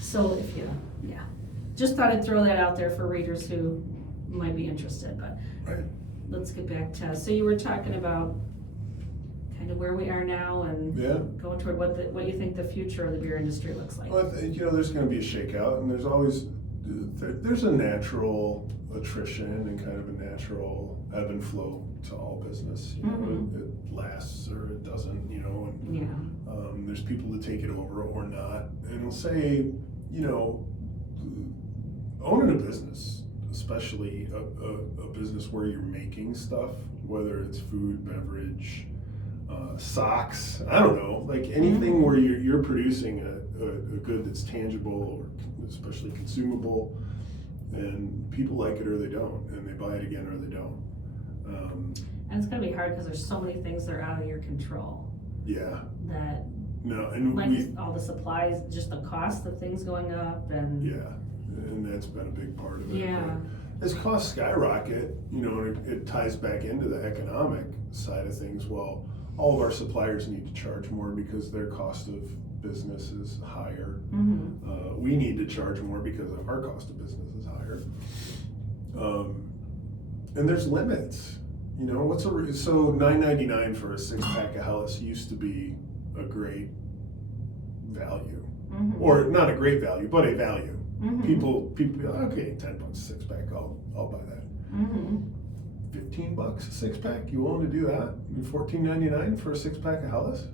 So if just thought I'd throw that out there for readers who might be interested, but Right. let's get back to, so you were talking about kind of where we are now and Yeah. going toward what you think the future of the beer industry looks like. Well, there's going to be a shakeout, and there's always there's a natural attrition and kind of a natural ebb and flow to all business. It lasts or it doesn't. And there's people that take it over or not. And I'll say, owning a business, especially a business where you're making stuff, whether it's food, beverage, socks, I don't know, like anything where you're producing a good that's tangible or especially consumable, and people like it or they don't, and they buy it again or they don't. And it's going to be hard because there's so many things that are out of your control. Yeah. That, no, and like all the supplies, just the cost of things going up, and yeah, and that's been a big part of it. Yeah. But as costs skyrocket, and it ties back into the economic side of things. Well, all of our suppliers need to charge more because their cost of business is higher. We need to charge more because our cost of business is higher. And there's limits. So $9.99 for a 6-pack of Hellas used to be a great value, or not a great value, but a value. People be like, okay, $10 a 6-pack, I'll buy that. $15 a 6-pack, you willing to do that? $14.99 for a 6-pack of Hellas?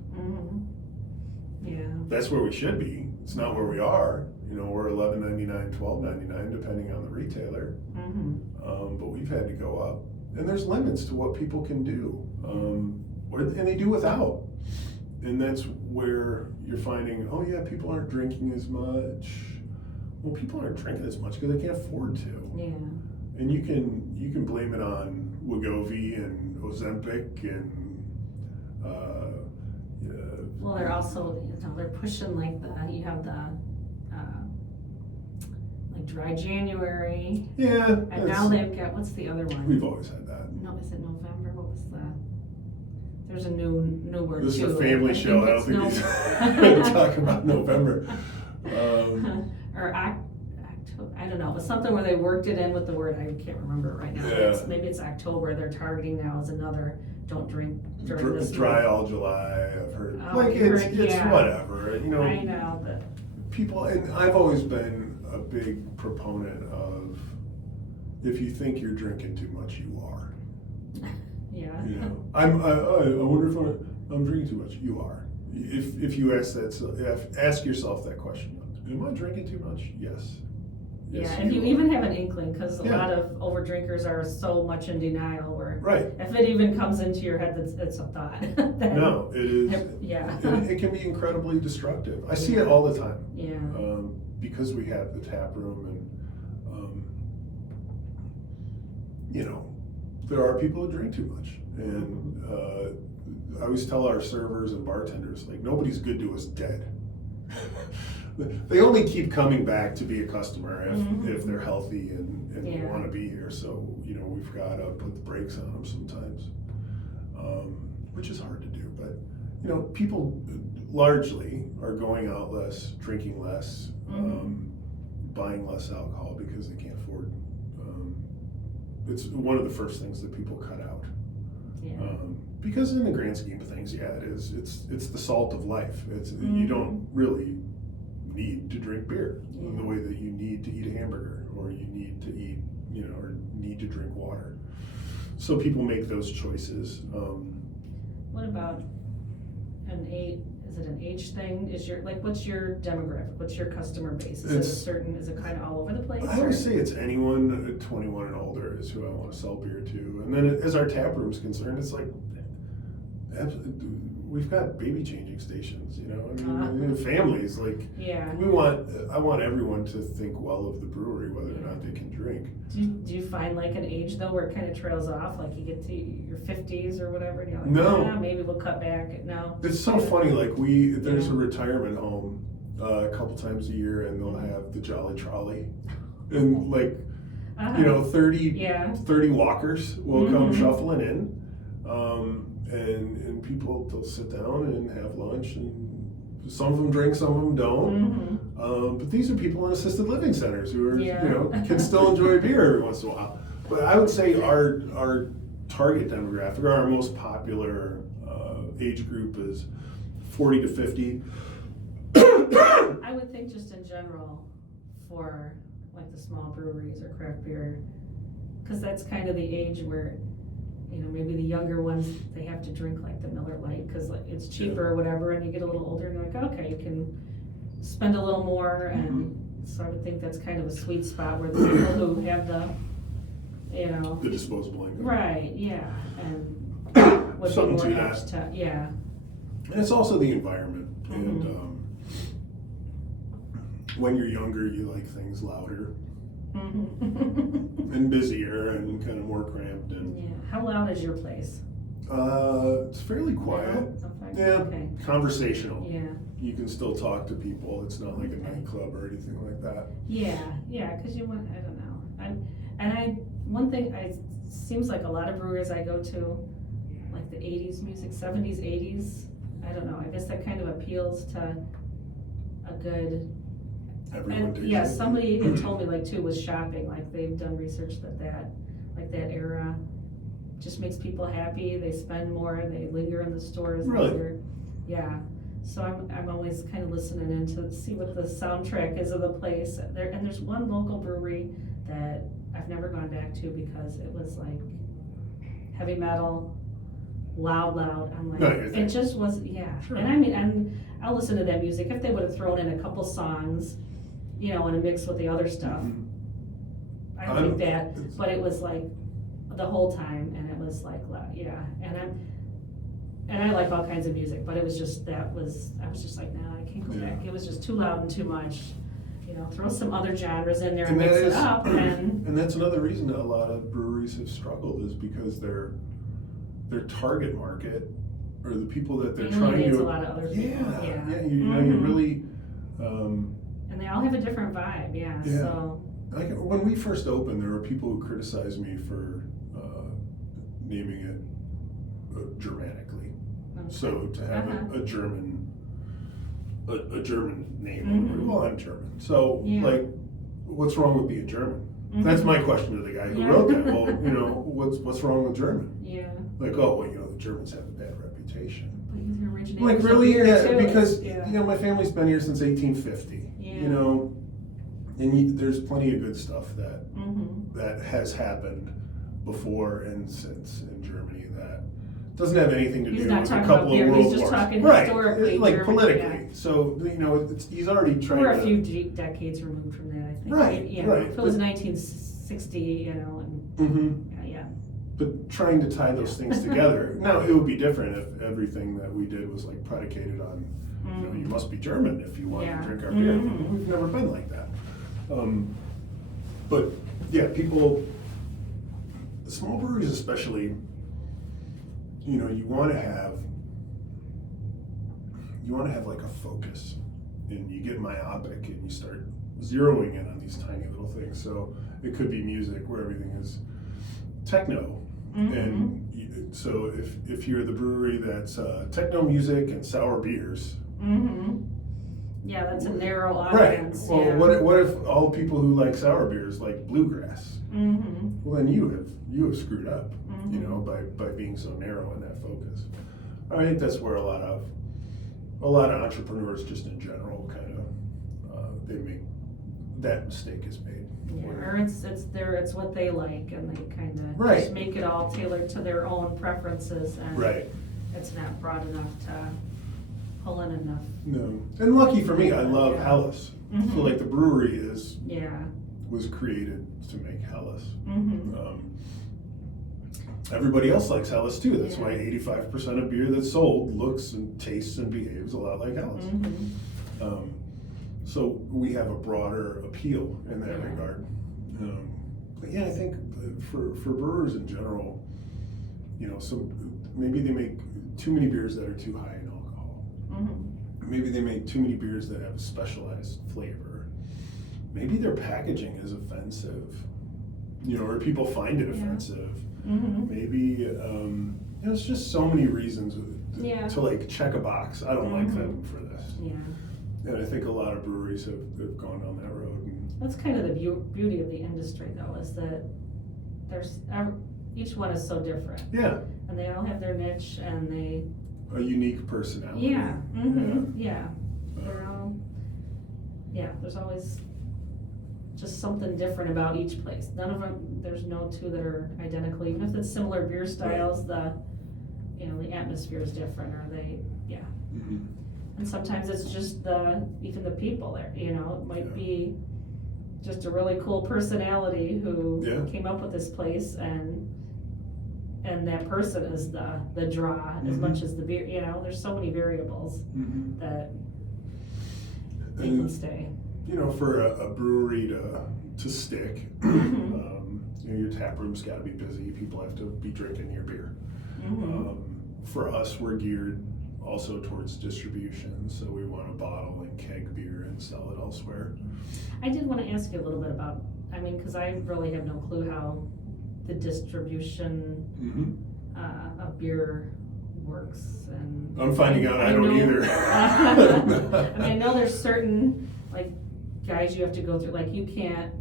Yeah. That's where we should be. It's not where we are. We're $11.99, $12.99, depending on the retailer. But we've had to go up. And there's limits to what people can do. And they do without. And that's where you're finding, oh yeah, people aren't drinking as much. Well, people aren't drinking as much because they can't afford to. Yeah. And you can blame it on Wegovy and Ozempic and well, they're also they're pushing you have the like dry January. Yeah. And now they've got, what's the other one? We've always had that. No, is it November? What was there's a new word This too. is a family show. I don't think he's going to talk about November. Or October, I don't know, but something where they worked it in with the word, I can't remember it right now. Yeah. Maybe it's October, they're targeting now as another, don't drink during this Dry month. all July, I've heard. Oh, It's yeah. whatever. I know, but People, and I've always been a big proponent of, if you think you're drinking too much, you are. yeah. I wonder if I'm drinking too much. You are. If you ask yourself that question, am I drinking too much? Yes. Yeah, Yes, if you are. even have an inkling, because a Yeah. lot of overdrinkers are so much in denial, where Right. if it even comes into your head that it's a thought. then- No, it is. Yeah. And it can be incredibly destructive. I see it all the time. Yeah. Because we have the tap room, and there are people who drink too much, and I always tell our servers and bartenders, like, nobody's good to us dead. They only keep coming back to be a customer if they're healthy and Yeah. want to be here. So we've got to put the brakes on them sometimes, which is hard to do. But people largely are going out less, drinking less, buying less alcohol because they can't afford. It's one of the first things that people cut out. Yeah. Because in the grand scheme of things, yeah, it is. It's the salt of life. You don't really need to drink beer the way that you need to eat a hamburger, or you need to eat, or need to drink water. So people make those choices. What about is it an age thing? What's your demographic? What's your customer base? Is it kind of all over the place? I would say it's anyone 21 and older is who I want to sell beer to. And then as our tap room's concerned, it's like, we've got baby changing stations, families, like, Yeah. I want everyone to think well of the brewery, whether or not they can drink. Do you find like an age though where it kind of trails off, like you get to your 50s or whatever, and you're like, No. maybe we'll cut back? No. It's so funny, like there's a retirement home a couple times a year, and they'll have the Jolly Trolley, and 30 walkers will come shuffling in, and people, they'll sit down and have lunch and some of them drink, some of them don't. Mm-hmm. But these are people in assisted living centers who are, Yeah. can still enjoy a beer every once in a while. But I would say our target demographic, or our most popular age group is 40 to 50. I would think just in general for like the small breweries or craft beer, because that's kind of the age where, maybe the younger ones, they have to drink like the Miller Lite because like it's cheaper or whatever, and you get a little older and you're like, okay, you can spend a little more, and so I would think that's kind of a sweet spot where the people who have the disposable income. Right, yeah, and would Something be to more that. apt to, yeah. And it's also the environment. And when you're younger, you like things louder and busier and kind of more cramped. And Yeah. How loud is your place? it's fairly quiet. Okay. Yeah, Okay. conversational. Yeah. You can still talk to people. It's not like a nightclub or anything like that. Yeah, because you want, I don't know. One thing, it seems like a lot of breweries I go to, like the 80s music, 70s, 80s, I don't know, I guess that kind of appeals to a good, Everyone takes yeah, it. somebody even told me like too was shopping, like they've done research that era just makes people happy, they spend more, they linger in the stores Really? longer. Yeah. So I'm always kind of listening in to see what the soundtrack is of the place. There's one local brewery that I've never gone back to because it was like heavy metal, loud. I'm like, Not your thing. it just was, yeah. Sure. And I'll listen to that music. If they would have thrown in a couple songs, in a mix with the other stuff, I like that. But it was like the whole time, and it was like loud, yeah. And I like all kinds of music, but it was just, I was just like, nah, I can't go back. It was just too loud and too much. Throw some other genres in there and mix it up. And that's another reason that a lot of breweries have struggled is because their target market, or the people that they're trying to. a lot of other people. Yeah. You really. And they all have a different vibe, yeah. So. Like when we first opened, there were people who criticized me for naming it Germanically. Okay. So to have a German name. Well, I'm German. So like, what's wrong with being German? That's my question to the guy who wrote that. Well, what's wrong with German? Yeah. Like, the Germans have a bad reputation. But he's like really, because my family's been here since 1850. And there's plenty of good stuff that has happened before and since in Germany that doesn't have anything to do with a couple of world wars. He's just talking right, historically, like Germany, politically. Yeah. So he's already trying. We're a few decades removed from that, I think. Right, right. If it was 1960, and yeah. But trying to tie those things together. Now it would be different if everything that we did was like predicated on, you must be German if you want to drink our beer. We've never been like that. But yeah, people, small breweries especially, you want to have like a focus, and you get myopic and you start zeroing in on these tiny little things. So it could be music where everything is techno, and so if you're the brewery that's techno music and sour beers. Yeah, that's a narrow audience. Right. Well, what if all people who like sour beers like bluegrass? Well, then you have screwed up, by being so narrow in that focus. I think that's where a lot of entrepreneurs, just in general, kind of they make that mistake is made. Yeah, or it's what they like, and they kind of just make it all tailored to their own preferences, and it's not broad enough to pull in enough. No, and lucky for me, I love Helles. So like the brewery was created to make Helles. Everybody else likes Helles too. That's why 85% of beer that's sold looks and tastes and behaves a lot like Helles. So we have a broader appeal in that regard. But I think for brewers in general, so maybe they make too many beers that are too high in alcohol. Maybe they make too many beers that have a specialized flavor. Maybe their packaging is offensive, or people find it offensive. Maybe it's just so many reasons. Yeah. to like check a box. I don't like them for this. Yeah. And I think a lot of breweries have gone down that road. And That's kind of the beauty of the industry, though, is that each one is so different. yeah, And they all have their niche, and a unique personality. yeah, yeah. They're all, there's always just something different about each place. None of them, there's no two that are identical, even if it's similar beer styles, the atmosphere is different, or and sometimes it's just even the people there, it might be just a really cool personality who came up with this place, and that person is the draw as much as the beer, there's so many variables that they can stay. For a brewery to stick, your tap room's got to be busy. People have to be drinking your beer. For us, we're geared also towards distribution, so we want to bottle and keg beer and sell it elsewhere. I did want to ask you a little bit about, because I really have no clue how the distribution of beer works, and I'm finding out I don't either. I know there's certain guys you have to go through, you can't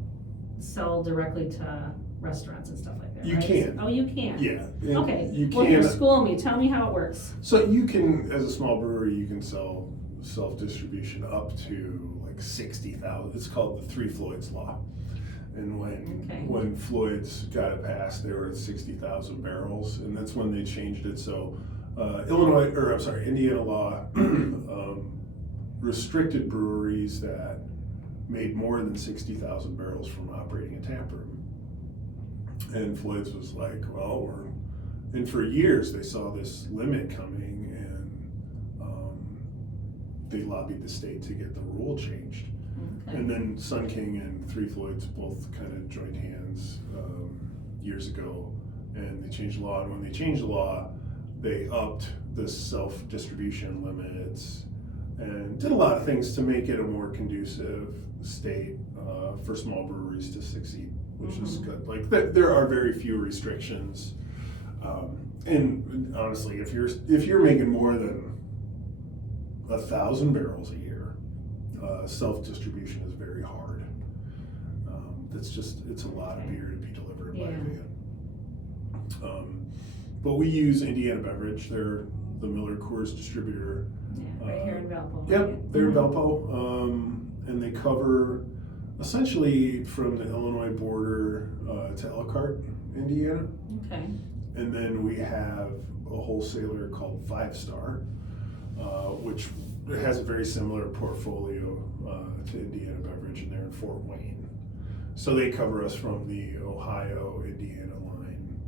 sell directly to restaurants and stuff like that. You right? can. Oh, you can. Yeah. Okay. You Well, can. here, school me. Tell me how it works. So you can, as a small brewery, you can sell self-distribution up to 60,000. It's called the Three Floyds Law. And when Floyd's got it passed, they were at 60,000 barrels, and that's when they changed it. So Indiana law restricted breweries that made more than 60,000 barrels from operating a tap room. And Floyd's was like, and for years they saw this limit coming, and they lobbied the state to get the rule changed. Okay. And then Sun King and Three Floyds both kind of joined hands years ago, and they changed the law. And when they changed the law, they upped the self-distribution limits and did a lot of things to make it a more conducive state for small breweries to succeed, which is good. There are very few restrictions, and honestly, if you're making more than 1,000 barrels a year, self-distribution is very hard. It's a lot of beer to be delivered by van. But we use Indiana Beverage. They're the Miller Coors distributor. Yeah, right here in Valpo. Yep, they're in Valpo, and they cover essentially from the Illinois border to Elkhart, Indiana. Okay. And then we have a wholesaler called 5 Star, which has a very similar portfolio to Indiana Beverage, and they're in Fort Wayne. So they cover us from the Ohio-Indiana line,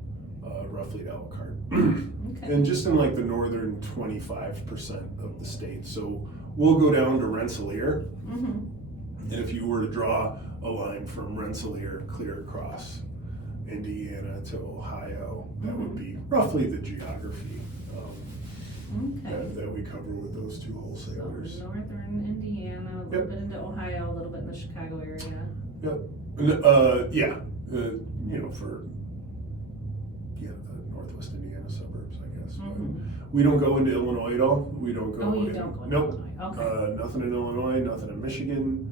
roughly to Elkhart. Okay. And just in the northern 25% of the state. So we'll go down to Rensselaer, and if you were to draw a line from Rensselaer clear across Indiana to Ohio, that would be roughly the geography that we cover with those two wholesalers. So northern Indiana, a little bit into Ohio, a little bit in the Chicago area. Yep. For the northwest Indiana suburbs, I guess. But we don't go into Illinois at all. We don't go. You don't go into Illinois. Okay. Nothing in Illinois, nothing in Michigan,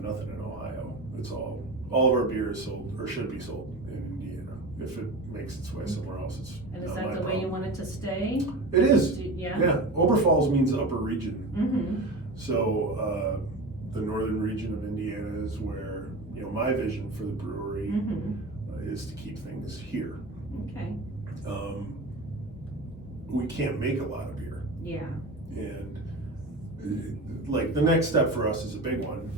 nothing in Ohio. It's all of our beer is sold or should be sold in Indiana. If it makes its way somewhere else, it's And is that the way you want it to stay? It is. Yeah. Oberpfalz means upper region. So the northern region of Indiana is where my vision for the brewery is to keep things here. Okay. We can't make a lot of beer. Yeah. And the next step for us is a big one.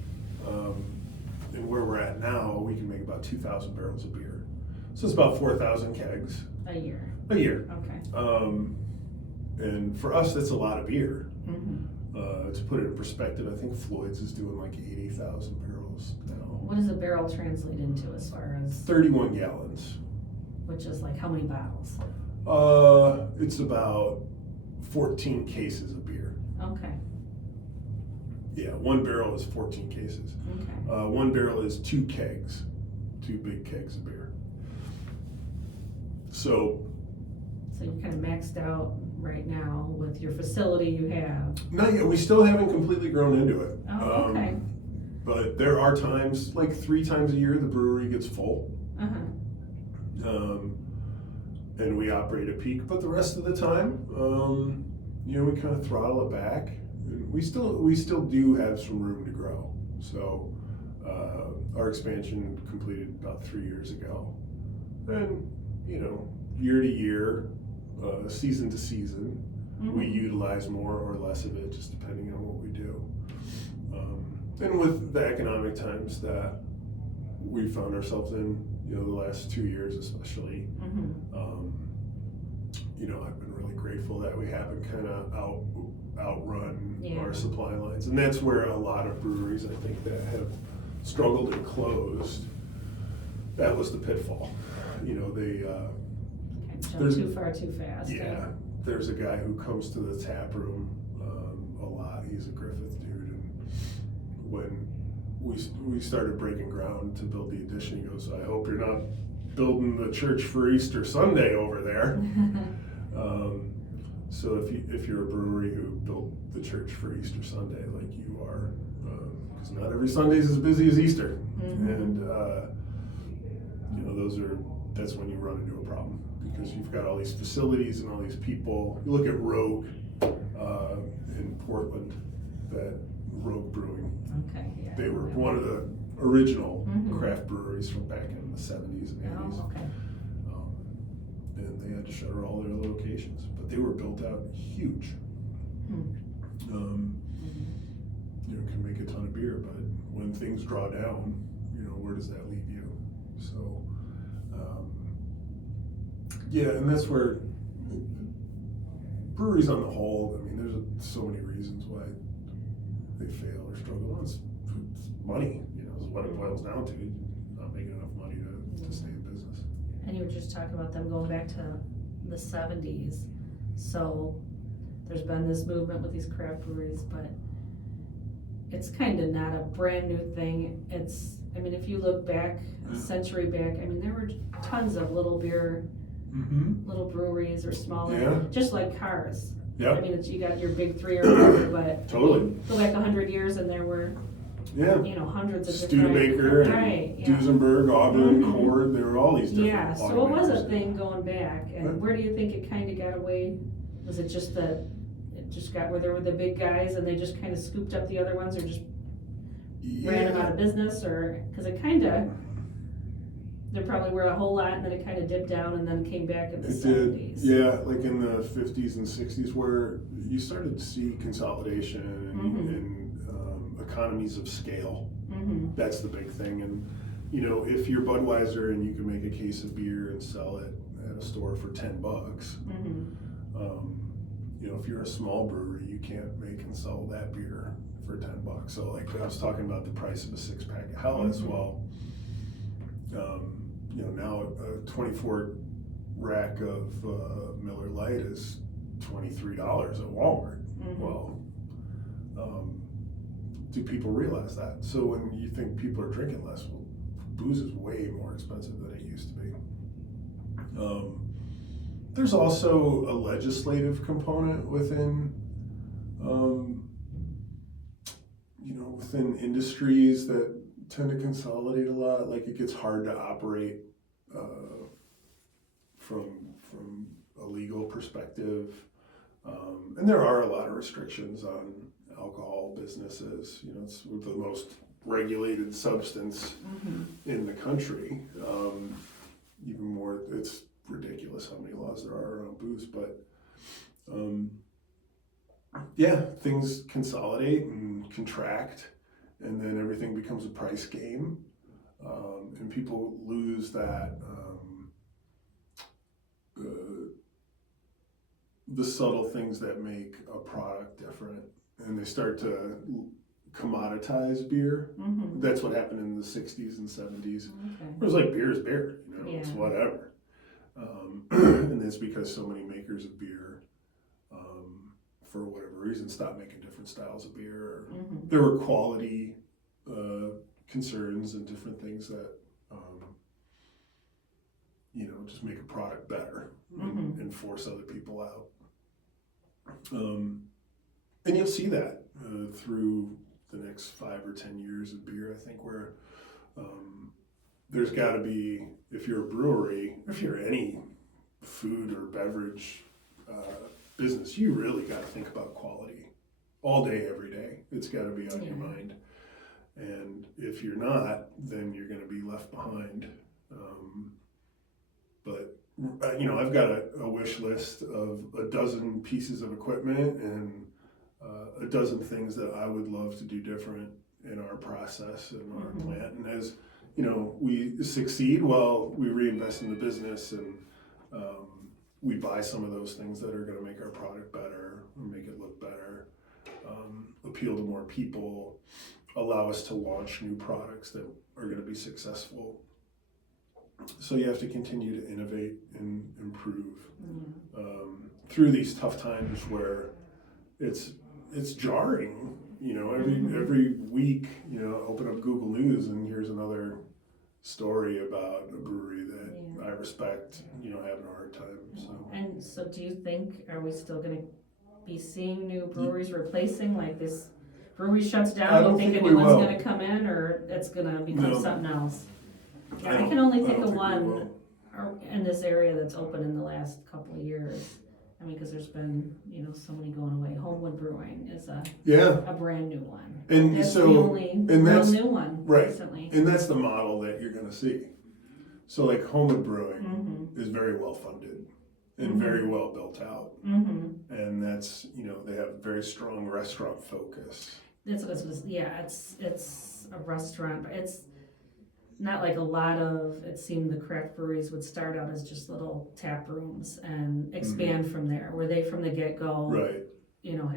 And where we're at now, we can make about 2,000 barrels of beer. So it's about 4,000 kegs. A year. Okay. And for us, that's a lot of beer. To put it in perspective, I think Floyd's is doing 80,000 barrels now. What does a barrel translate into as far as? 31 gallons. Which is how many bottles? It's about 14 cases of beer. Okay. Yeah, one barrel is 14 cases. Okay. One barrel is 2 kegs, 2 big kegs of beer. So you kind of maxed out right now with your facility you have? Not yet. We still haven't completely grown into it. Oh, okay. But there are times, like 3 times a year, the brewery gets full. And we operate at peak. But the rest of the time, you know, we kind of throttle it back. And we still do have some room to grow. So our expansion completed about 3 years ago. And, you know, year to year, season to season, we utilize more or less of it, just depending on what we do. And with the economic times that we found ourselves in, you know, the last 2 years especially, you know, I've been really grateful that we haven't kind of outrun our supply lines. And that's where a lot of breweries, I think, that have struggled and closed, that was the pitfall. You know, they jump too far too fast. Yeah, there's a guy who comes to the tap room a lot. He's a Griffith dude, and when we started breaking ground to build the addition, he goes, "I hope you're not building the church for Easter Sunday over there." So if you're a brewery who built the church for Easter Sunday, like you are, because not every Sunday is as busy as Easter, and you know, that's when you run into a problem, because you've got all these facilities and all these people. You look at Rogue in Portland, that Rogue Brewing. Okay, yeah. They were one of the original craft breweries from back in the 70s and 80s. Oh, okay. And they had to shutter all their locations, but they were built out huge. You know, can make a ton of beer, but when things draw down, you know, where does that leave you? So, yeah, and that's where breweries on the whole, I mean, there's so many reasons why they fail or struggle. Well, it's money, you know, is what it boils down to. Not making enough money to stay in business. And you were just talking about them going back to the 70s. So there's been this movement with these craft breweries, but it's kind of not a brand new thing. It's, I mean, if you look back, a century back, I mean, there were tons of little beer, little breweries or smaller, just like cars. Yeah. I mean, you got your big 3 or whatever, but totally. Go back 100 years and there were, you know, hundreds of different. Studebaker and Duesenberg, Auburn, Cord, there were all these different. Yeah, so it was a thing going back. And where do you think it kind of got away? Was it just it just got where there were the big guys and they just kind of scooped up the other ones, or just ran them out of business? Or because it kind of, there probably were a whole lot, and then it kind of dipped down and then came back in the 70s. Yeah, like in the 50s and 60s, where you started to see consolidation and economies of scale. That's the big thing. And you know, if you're Budweiser and you can make a case of beer and sell it at a store for $10, you know, if you're a small brewery, you can't make and sell that beer for $10. So like I was talking about the price of a 6-pack of Helles. Well, you know, now a 24 rack of Miller Lite is $23 at Walmart. Well, do people realize that? So when you think people are drinking less, well, booze is way more expensive than it used to be. There's also a legislative component within, you know, within industries that tend to consolidate a lot. Like it gets hard to operate from a legal perspective, and there are a lot of restrictions on alcohol businesses. You know, it's the most regulated substance in the country. Even more, it's ridiculous how many laws there are around booze, but yeah, things consolidate and contract, and then everything becomes a price game, and people lose that the subtle things that make a product different, and they start to commoditize beer. That's what happened in the 60s and 70s. It was like beer is beer, you know, it's whatever. And that's because so many makers of beer, for whatever reason, stopped making different styles of beer. There were quality concerns and different things that, you know, just make a product better and force other people out. And you'll see that through the next 5 or 10 years of beer, I think, where there's got to be, if you're a brewery, if you're any food or beverage business, you really got to think about quality all day, every day. It's got to be on your mind. And if you're not, then you're going to be left behind. But I've got a wish list of a dozen pieces of equipment and a dozen things that I would love to do different in our process and our plant. And as we succeed, well, we reinvest in the business and we buy some of those things that are going to make our product better, or make it look better, appeal to more people, allow us to launch new products that are going to be successful. So you have to continue to innovate and improve through these tough times where it's jarring. Every week, open up Google News and here's another story about a brewery that I respect, having a hard time. And so do you think, are we still going to be seeing new breweries replacing, like this brewery shuts down, do you think a new one's going to come in, or it's going to become something else? I can only think of one in this area that's open in the last couple of years. I mean, because there's been, so many going away. Homewood Brewing is a brand new one. And that's so, the only that's new one recently. And that's the model that you're going to see. So like Homewood Brewing is very well funded and very well built out. And that's, they have very strong restaurant focus. It's a restaurant, but it's not like a lot of, it seemed the craft breweries would start out as just little tap rooms and expand from there, where they from the get-go had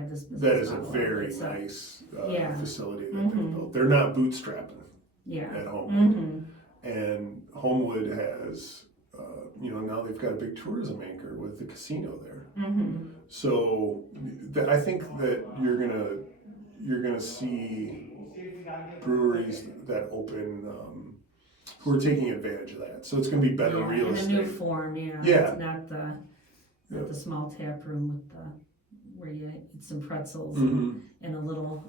this business. That is a model. very nice facility that they built. They're not bootstrapping at Homewood. And Homewood has, now they've got a big tourism anchor with the casino there. So I think that you're gonna see breweries that open who are taking advantage of that. So it's going to be better real estate. In a new form, It's not the small tap room with where you eat some pretzels in a little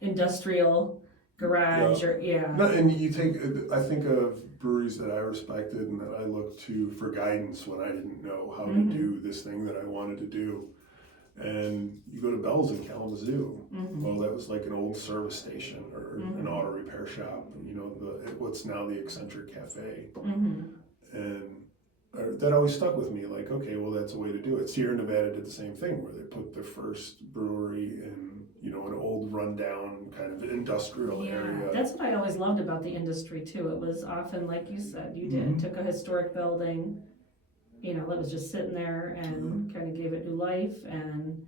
industrial garage And you take, I think of breweries that I respected and that I looked to for guidance when I didn't know how to do this thing that I wanted to do. And you go to Bell's in Kalamazoo. Well, that was like an old service station or an auto repair shop. What's now the Eccentric Cafe. And that always stuck with me. Like, okay, well, that's a way to do it. Sierra Nevada did the same thing, where they put their first brewery in an old rundown kind of industrial area. That's what I always loved about the industry too. It was often, like you said, took a historic building, that was just sitting there and kind of gave it new life and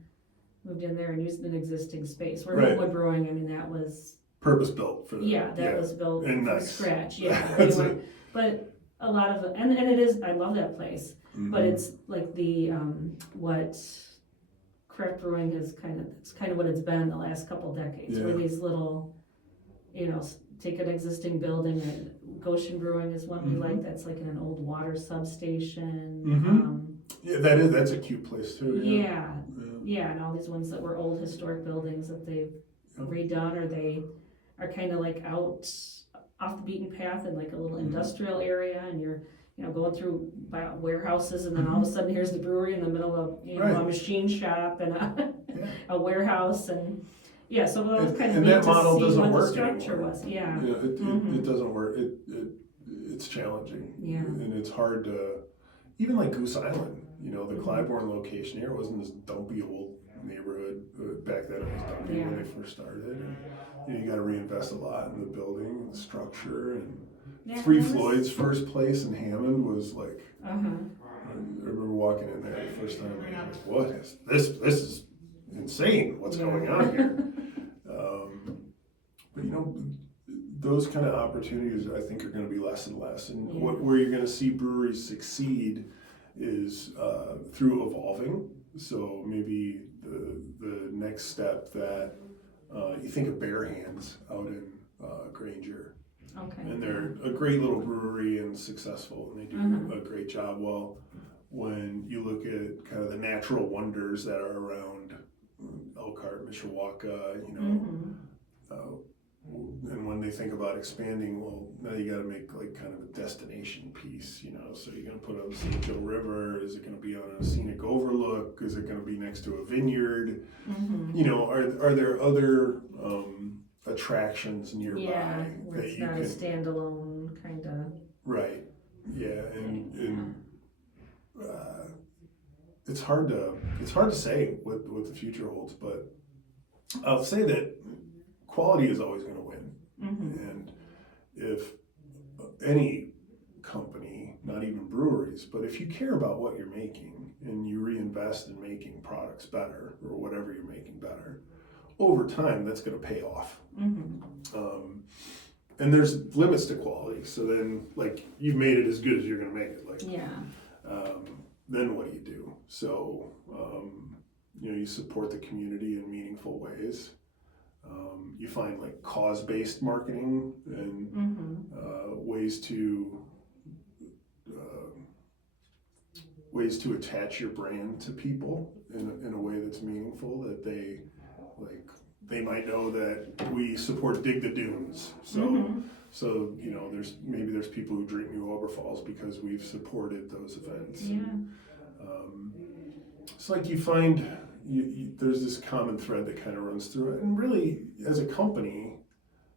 moved in there and used an existing space. Where Homewood Brewing, I mean, that was purpose built for the was built and from nice. Scratch. But a lot of and it is, I love that place. But it's like the what craft brewing is it's kind of what it's been the last couple decades. Where these little, take an existing building. And Goshen Brewing is one we like. That's like in an old water substation. That's a cute place too. And all these ones that were old historic buildings that they've redone, or they are kind of like out off the beaten path in like a little industrial area, and you're going through warehouses, and then all of a sudden here's the brewery in the middle of a machine shop and a warehouse, and so that was kind of neat that model to see doesn't what work the structure anymore. was. It doesn't work. It's challenging. And it's hard to, even like Goose Island, the Clybourne location here wasn't this dumpy old neighborhood. Back then it was dumpy when they first started. And, you got to reinvest a lot in the building and the structure. And Three Floyd's first place in Hammond was like, I remember walking in there the first time. I was like, what is this? This is insane. What's going on here? But those kind of opportunities, I think, are going to be less and less. And where you're going to see breweries succeed is through evolving. So maybe the next step that you think of Bare Hands out in Granger. Okay. And they're a great little brewery and successful, and they do a great job. Well, when you look at kind of the natural wonders that are around Elkhart, Mishawaka, and when they think about expanding, well, now you got to make like kind of a destination piece, so you're going to put it on the St. Joe River. Is it going to be on a scenic overlook? Is it going to be next to a vineyard? Are there other attractions nearby? Yeah, where it's not a standalone kind of. Right. Yeah, and it's hard to say what the future holds, but I'll say that quality is always going to win. And if any company, not even breweries, but if you care about what you're making and you reinvest in making products better or whatever you're making better, over time that's going to pay off. And there's limits to quality. So then, like, you've made it as good as you're going to make it. Like, then what do you do? So, you support the community in meaningful ways. You find like cause-based marketing and ways to attach your brand to people in a way that's meaningful, that they might know that we support Dig the Dunes. So there's people who drink New Oberpfalz because we've supported those events. It's like you find there's this common thread that kind of runs through it, and really, as a company,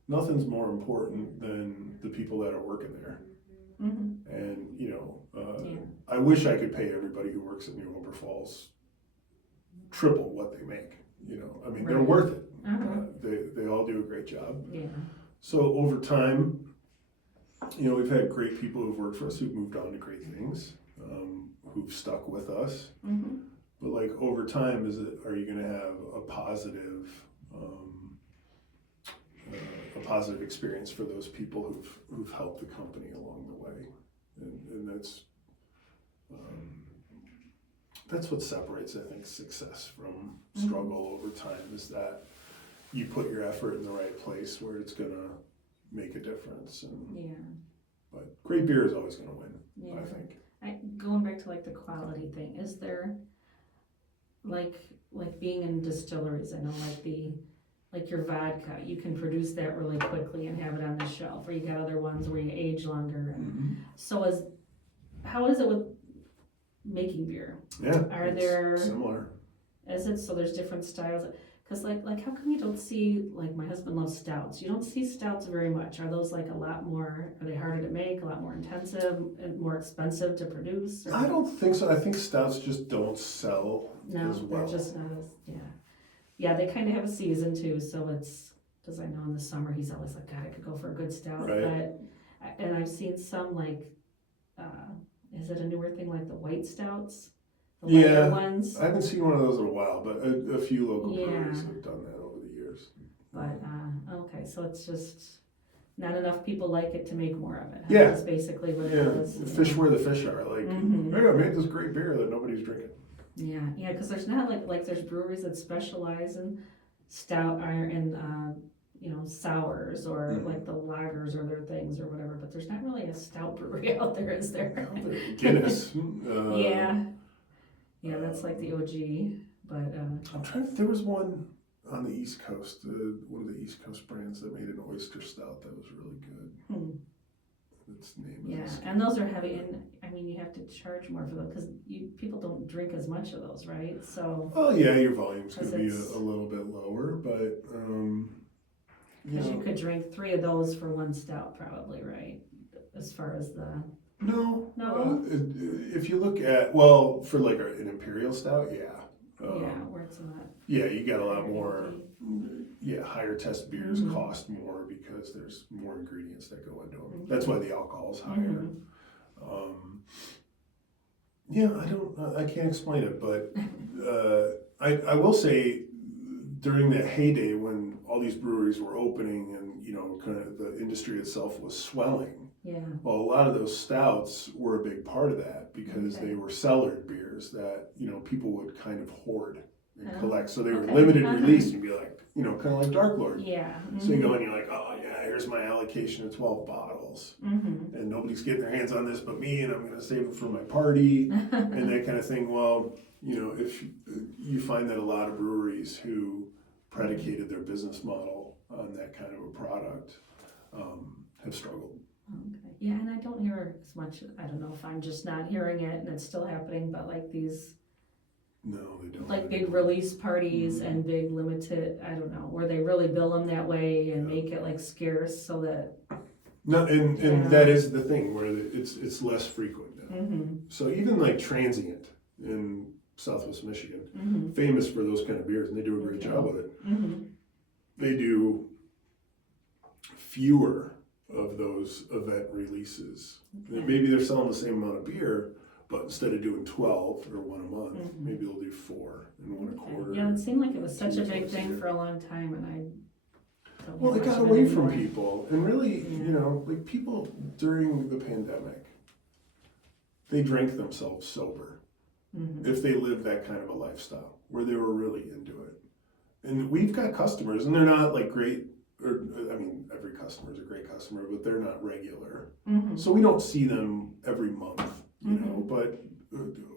nothing's more important than the people that are working there. And I wish I could pay everybody who works at New Oberpfalz triple what they make. They're worth it. They all do a great job. So over time, we've had great people who've worked for us who've moved on to great things, who've stuck with us. But like over time, are you going to have a positive experience for those people who've helped the company along the way? And that's what separates, I think, success from struggle over time, is that you put your effort in the right place where it's going to make a difference. But great beer is always going to win, I think. Going back to like the quality thing, is there like being in distilleries? I know like your vodka, you can produce that really quickly and have it on the shelf, or you got other ones where you age longer. And so how is it with making beer? Are there similar? Is it so? There's different styles. Because like how come you don't see, like my husband loves stouts. You don't see stouts very much. Are those like a lot more? Are they harder to make? A lot more intensive and more expensive to produce? Or? I don't think so. I think stouts just don't sell as well. They're just not as Yeah, they kind of have a season too. So it's, because I know in the summer he's always like, God, I could go for a good stout. Right. And I've seen some like, is it a newer thing like the white stouts? The lighter ones? I haven't seen one of those in a while, but a few local breweries have done that over the years. But, okay, so it's just not enough people like it to make more of it. Yeah. That's basically what it is. Fish where the fish are. Like, hey, I made this great beer that nobody's drinking. Yeah, because there's not like there's breweries that specialize in stout or in sours or like the lagers or their things or whatever, but there's not really a stout brewery out there, is there? Guinness. Yeah, that's like the OG, but I'm trying to. There was one on the East Coast, one of the East Coast brands that made an oyster stout that was really good. Its name is and those are heavy, and I mean you have to charge more for them because people don't drink as much of those, right? So. Well, yeah, your volumes could be a little bit lower, but because you could drink 3 of those for one stout, probably, right? As far as the. No. If you look at, for like an imperial stout, where it's not. Yeah, you got a lot more. Higher test beers cost more because there's more ingredients that go into them. That's why the alcohol is higher. I can't explain it, but I will say during that heyday when all these breweries were opening and kind of the industry itself was swelling. Well, a lot of those stouts were a big part of that because they were cellared beers that people would kind of hoard and collect. So they were limited release. You'd be like, kind of like Dark Lord. Yeah. So you go and you're like, oh yeah, here's my allocation of 12 bottles, Mm-hmm. and nobody's getting their hands on this but me, and I'm going to save it for my party, and that kind of thing. Well, if you find that a lot of breweries who predicated their business model on that kind of a product have struggled. Okay. Yeah, and I don't hear as much, I don't know if I'm just not hearing it and it's still happening, but like these, No, they don't. like big release parties and big limited, I don't know, where they really bill them that way and make it like scarce so that. No, and that is the thing where it's less frequent now. Mm-hmm. So even like Transient in Southwest Michigan, Mm-hmm. famous for those kind of beers, and they do a great job with it. Mm-hmm. They do fewer of those event releases. Okay. Maybe they're selling the same amount of beer, but instead of doing 12 or one a month, Mm-hmm. maybe they'll do 4 and 1 a quarter. Yeah, it seemed like it was such a 2 big times thing year. for a long time, and I don't Well, hear it much got of away from anymore. people, and really, like people during the pandemic, they drank themselves sober Mm-hmm. if they lived that kind of a lifestyle where they were really into it. And we've got customers, and they're not like great, or I mean, every customer is a great customer, but they're not regular. Mm-hmm. So we don't see them every month, but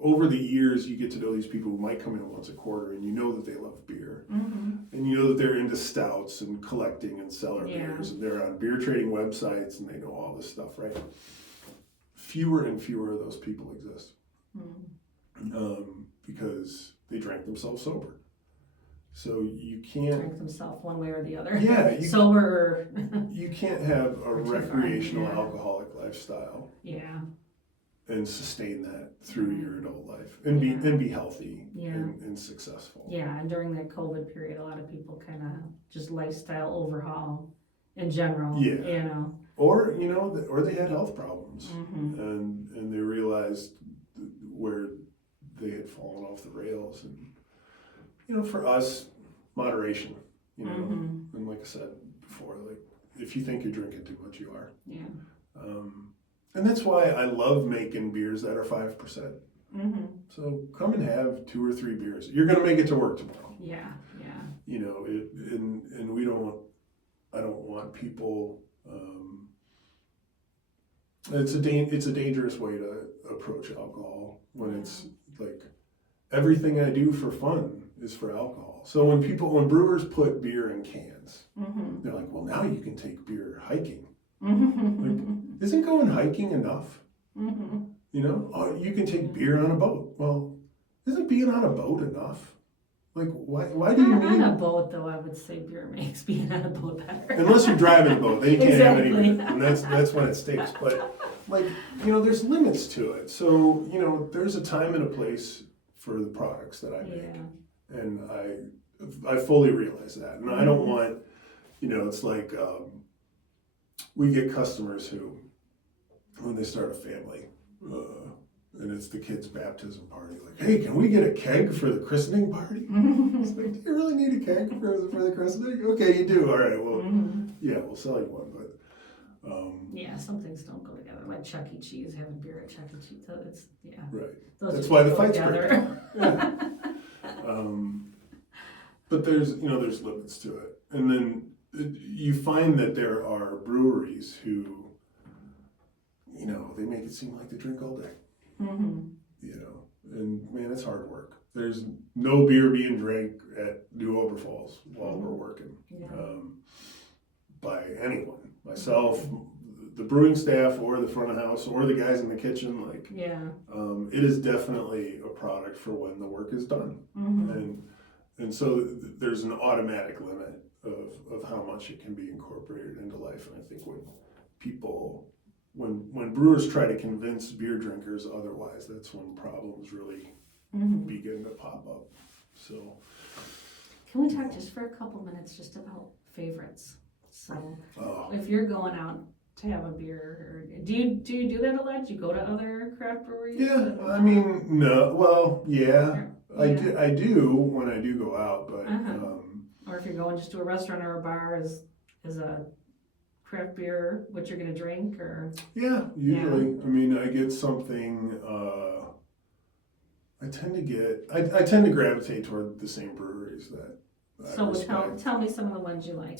over the years, you get to know these people who might come in once a quarter, and you know that they love beer. Mm-hmm. And you know that they're into stouts and collecting and cellar Yeah. beers, and they're on beer trading websites, and they know all this stuff, right? Fewer and fewer of those people exist because they drank themselves sober. So you can't. Drink themselves one way or the other. Yeah, Sober. you can't have a Too far, recreational yeah. alcoholic lifestyle Yeah. and sustain that through your adult life and be healthy Yeah. and successful. Yeah, and during that COVID period, a lot of people kind of just lifestyle overhaul in general. Yeah. Or or they had health problems Mm-hmm. and they realized where they had fallen off the rails. And for us, moderation. Mm-hmm. And like I said before, like if you think you're drinking too much, you are. Yeah. And that's why I love making beers that are 5%. Mm-hmm. So come and have 2 or 3 beers. You're gonna make it to work tomorrow. Yeah. Yeah. And we don't. I don't want people. It's a dangerous way to approach alcohol when it's like everything I do for fun is for alcohol. So when brewers put beer in cans, Mm-hmm. they're like, well, now you can take beer hiking. Mm-hmm. Like, isn't going hiking enough? Mm-hmm. Oh, you can take beer on a boat. Well, isn't being on a boat enough? Like, why do you On need... a boat, though, I would say beer makes being on a boat better. Unless you're driving a boat, then you can't have any Exactly. beer. And that's when it stinks. But, like, there's limits to it. So, there's a time and a place for the products that I make. Yeah. And I fully realize that. And I don't want, it's like we get customers who, when they start a family, and it's the kid's baptism party, like, hey, can we get a keg for the christening party? It's like, do you really need a keg for the christening? Okay, you do. All right, well, yeah, we'll sell you one. But yeah, some things don't go together. Like Chuck E. Cheese, having beer at Chuck E. Cheese, it's right. Those That's just why the go fights together. break. Yeah. But there's limits to it, and then you find that there are breweries who, they make it seem like they drink all day. Mm-hmm. And man, it's hard work. There's no beer being drank at New Oberpfalz while we're working Yeah. by anyone, myself, the brewing staff, or the front of house, or the guys in the kitchen. Like, it is definitely a product for when the work is done, and so there's an automatic limit of how much it can be incorporated into life. And I think when brewers try to convince beer drinkers otherwise, that's when problems really begin to pop up. So, can we talk just for a couple minutes just about favorites? So, if you're going out to have a beer, or do you do that a lot? Do you go to other craft breweries? Yeah, I mean, no. Well, yeah. Yeah. I do when I do go out, but or if you're going just to a restaurant or a bar, is a craft beer what you're gonna drink, or? Yeah, usually. I mean, I get something. I tend to gravitate toward the same breweries that. So tell me some of the ones you like.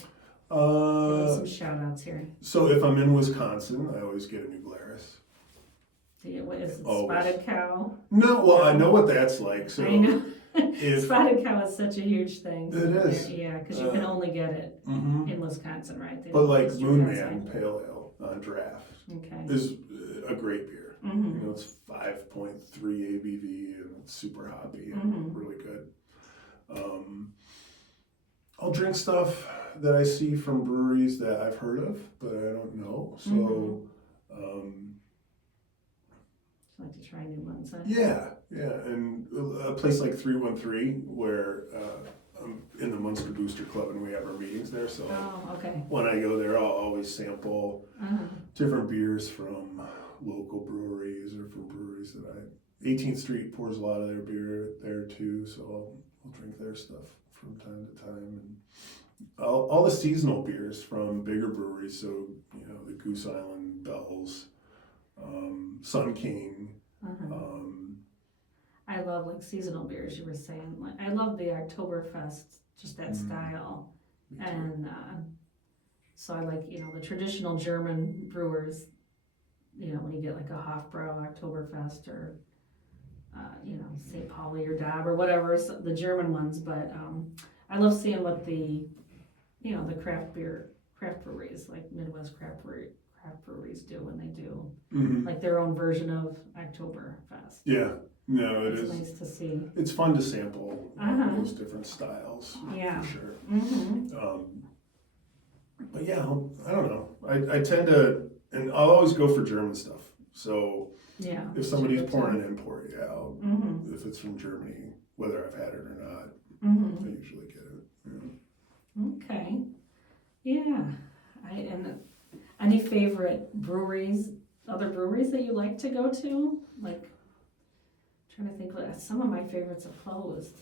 Give us some shout outs here. beer? So if I'm in Wisconsin, I always get a New Glarus. What is it, Always. Spotted Cow? No, well, I know what that's like. So I know. if Spotted Cow is such a huge thing. it is, Yeah, because you can only get it in Wisconsin, right? They but don't like distribute Moon outside. Man Pale Ale on draft Okay. is a great beer. Mm-hmm. You know, it's 5.3 ABV and it's super hoppy and Mm-hmm. really good. I'll drink stuff that I see from breweries that I've heard of, but I don't know. So, Just like to try new ones, huh? yeah, and a place like 313 where I'm in the Munster Booster Club and we have our meetings there. So Oh, okay. when I go there, I'll always sample Uh-huh. different beers from local breweries or from breweries that 18th Street pours a lot of their beer there too, so I'll drink their stuff from time to time. And all the seasonal beers from bigger breweries, so you know the Goose Island, Bell's, Sun King. Uh-huh. I love like seasonal beers. You were saying, like I love the Oktoberfest, just that style, and so I like the traditional German brewers. When you get like a Hofbrau Oktoberfest or St. Pauli or Dab or whatever, the German ones. But I love seeing what the the craft breweries like Midwest craft breweries do when they do like their own version of Oktoberfest. Yeah, no, It's nice to see. It's fun to sample those different styles. Yeah, for sure. Mm-hmm. But yeah, I don't know. I tend to, and I'll always go for German stuff. So yeah, if somebody's pouring an import, Mm-hmm. if it's from Germany, whether I've had it or not, Mm-hmm. I usually get it. Yeah. Okay. Yeah. And any favorite breweries, other breweries that you like to go to? Like, trying to think, some of my favorites have closed.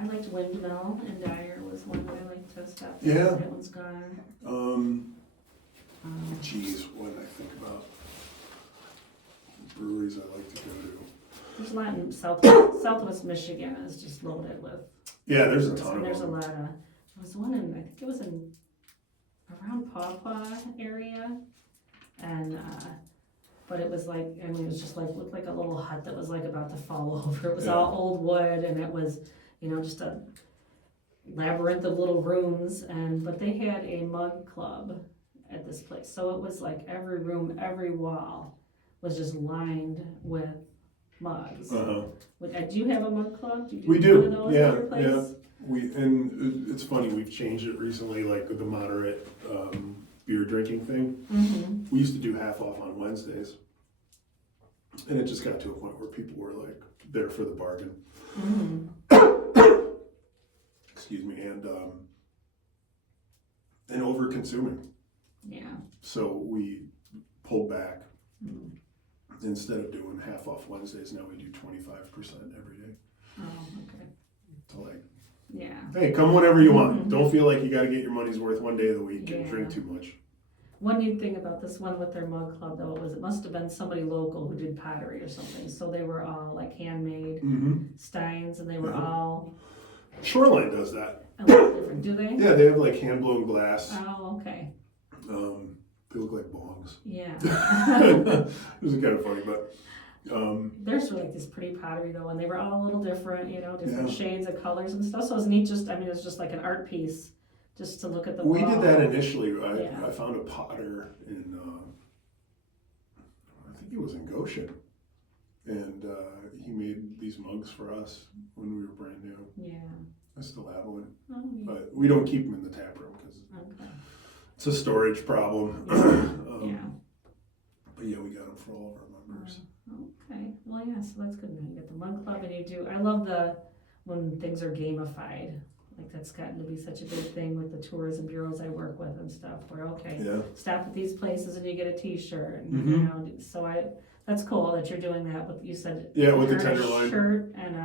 I liked Windmill and Dyer was one that I liked to stop at. Yeah. That one's gone. Geez, when I think about breweries I like to go to. There's a lot in Southwest Michigan is just loaded with. Yeah, there's a ton of There's a them. lot of. There was one in, I think it was in around Pawpaw area, and but it was like, it was just like looked like a little hut that was like about to fall over. It was all old wood, and it was just a labyrinth of little rooms, but they had a mug club at this place, so it was like every room, every wall was just lined with mugs. Uh-huh. Do you have a mug club? We do, one of those yeah, at your place? And it's funny, we've changed it recently, like with the moderate beer drinking thing. Mm-hmm. We used to do half off on Wednesdays, and it just got to a point where people were like there for the bargain. Mm-hmm. Excuse me, and over consuming. Yeah. So we pulled back. Mm. Instead of doing half off Wednesdays, now we do 25% every day. Oh, okay. So like, Yeah. hey, come whenever you want. Mhm. Don't feel like you got to get your money's worth one day of the week and Yeah. drink too much. One neat thing about this one with their mug club though was it must have been somebody local who did pottery or something. So they were all like handmade steins, and they were all Shoreline does that. a little different. Do they? Yeah, they have like hand blown glass. Oh, okay. They look like bongs. Yeah. This is kind of funny, but There's like this pretty pottery though, and they were all a little different, different Yeah. shades of colors and stuff. So it was neat. It was just like an art piece, just to look at the. we wall. did that initially. Yeah. I found a potter in, I think it was in Goshen, and he made these mugs for us when we were brand new. Yeah. I still have one, Oh, neat. but we don't keep them in the tap room because Okay. it's a storage problem. Yeah. But yeah, we got them for all of our members. Okay. Well, yeah. So that's good. Now you got the mug club, and you do. I love when things are gamified. Like that's gotten to be such a big thing with the tourism bureaus I work with and stuff. Where Yeah. stop at these places and you get a T-shirt. And, Mhm. so that's cool that you're doing that. But you said Yeah, with the earn a Tenderloin. shirt and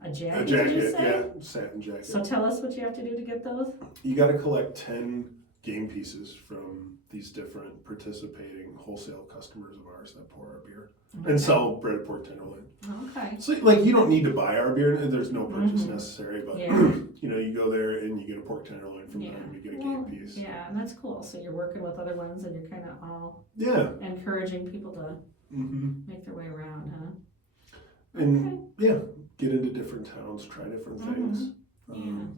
a jacket. A Did you jacket, say? yeah, satin jacket. So tell us what you have to do to get those. You got to collect 10 game pieces from these different participating wholesale customers of ours that pour our beer and sell breaded pork tenderloin. Okay. So like you don't need to buy our beer, there's no purchase necessary, but Yeah. you know, you go there and you get a pork tenderloin from them, you get a game piece. Yeah, and that's cool. So you're working with other ones and you're kind of all encouraging people to make their way around, huh? And get into different towns, try different things.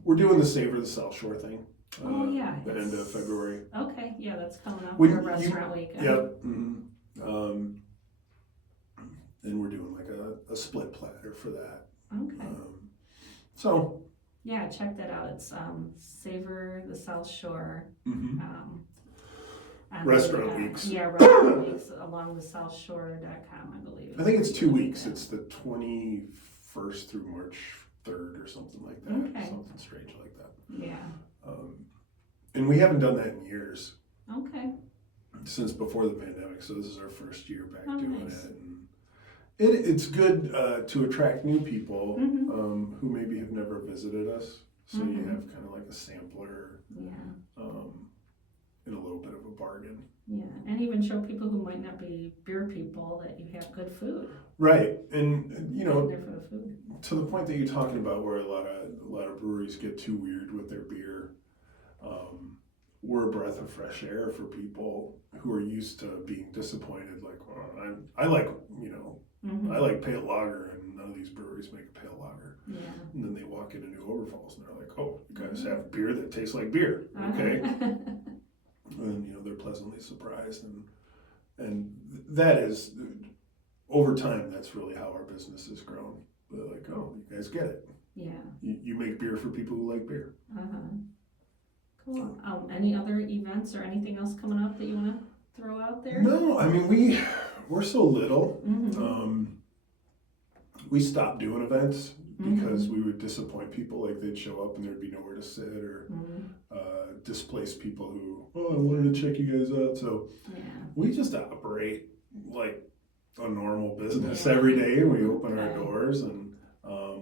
We're doing the Savor the South Shore thing. The end of February. Okay, yeah, that's coming up. Your restaurant week. Yep. And we're doing like a split platter for that. Okay. So. Yeah, check that out. It's Savor the South Shore. Restaurant weeks. Yeah, restaurant weeks along the southshore.com, I believe. I think it's 2 weeks. It's the 21st through March 3rd or something like that. Okay. Something strange like that. Yeah. And we haven't done that in years. Okay. Since before the pandemic, so this is our first year back doing nice. it. And it's good to attract new people who maybe have never visited us. So you have kind of like a sampler. And a little bit of a bargain. Yeah, and even show people who might not be beer people that you have good food. Right, and you know, there for the food. To the point that you're talking about, where a lot of breweries get too weird with their beer. We're a breath of fresh air for people who are used to being disappointed. Like, well, I like, you know, I like pale lager, and none of these breweries make a pale lager. Yeah. And then they walk into New Oberpfalz and they're like, oh, you guys have beer that tastes like beer, okay? And you know, they're pleasantly surprised, and that is, over time, that's really how our business has grown. They're like, oh, you guys get it. Yeah. You make beer for people who like beer. Cool. Any other events or anything else coming up that you want to throw out there? No, I mean we're so little. We stopped doing events because we would disappoint people. Like they'd show up and there'd be nowhere to sit, or displace people who, I wanted to check you guys out. So we just operate like a normal business every day, and we open our doors, and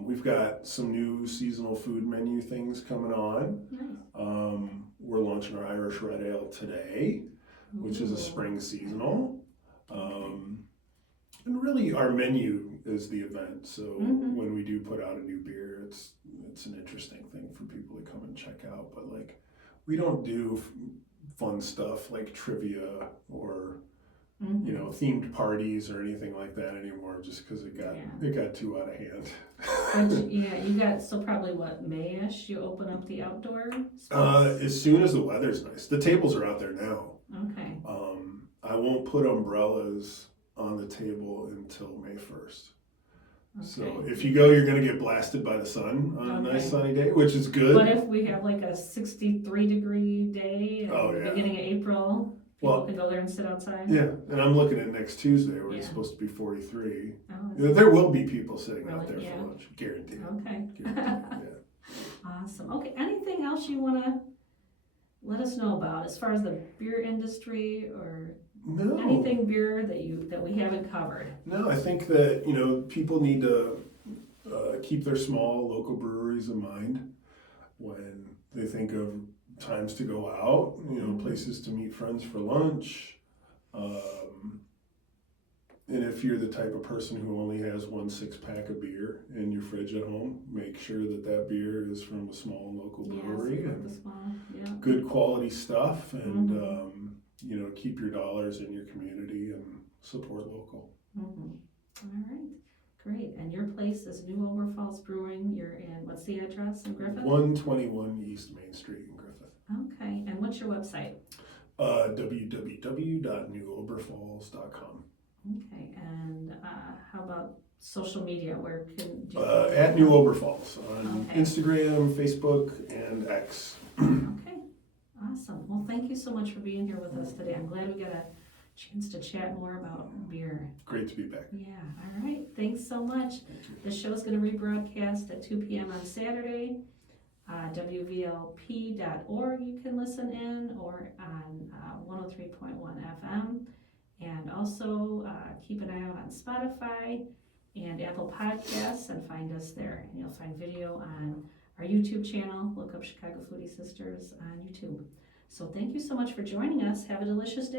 we've got some new seasonal food menu things coming on. We're launching our Irish Red Ale today, which is a spring seasonal. And really our menu is the event. So when we do put out a new beer, it's an interesting thing for people to come and check out. But like, we don't do fun stuff like trivia or you know, themed parties or anything like that anymore, just because it got too out of hand. You got, so probably what, May-ish you open up the outdoor space? As soon as the weather's nice. The tables are out there now. Okay. I won't put umbrellas on the table until May 1st. Okay. So if you go, you're going to get blasted by the sun on a nice sunny day, which is good. But if we have like a 63-degree day at the beginning of April, people can go there and sit outside? Yeah, and I'm looking at next Tuesday where it's supposed to be 43. There will be people sitting out there for lunch, guaranteed. Okay. Guaranteed. Awesome. Okay, anything else you want to let us know about as far as the beer industry or anything beer that we haven't covered? No, I think that, you know, people need to keep their small local breweries in mind when they think of times to go out, you know, places to meet friends for lunch. And if you're the type of person who only has 1 6-pack of beer in your fridge at home, make sure that beer is from a small local brewery and good quality stuff, and you know, keep your dollars in your community and support local. All right, great. And your place is New Oberpfalz Brewing. You're in, what's the address in Griffith? 121 East Main Street in Griffith. Okay, and what's your website? www.newoberpfalz.com. Okay, and how about social media? Where can you at New Oberpfalz on Instagram, Facebook, and X. Okay, awesome. Well, thank you so much for being here with us today. I'm glad we got a chance to chat more about beer. Great to be back. Yeah, all right. Thanks so much. The show's going to rebroadcast at 2 p.m. on Saturday. WVLP.org you can listen in, or on 103.1 FM. And also keep an eye out on Spotify and Apple Podcasts and find us there. And you'll find video on our YouTube channel. Look up Chicago Foodie Sisters on YouTube. So thank you so much for joining us. Have a delicious day.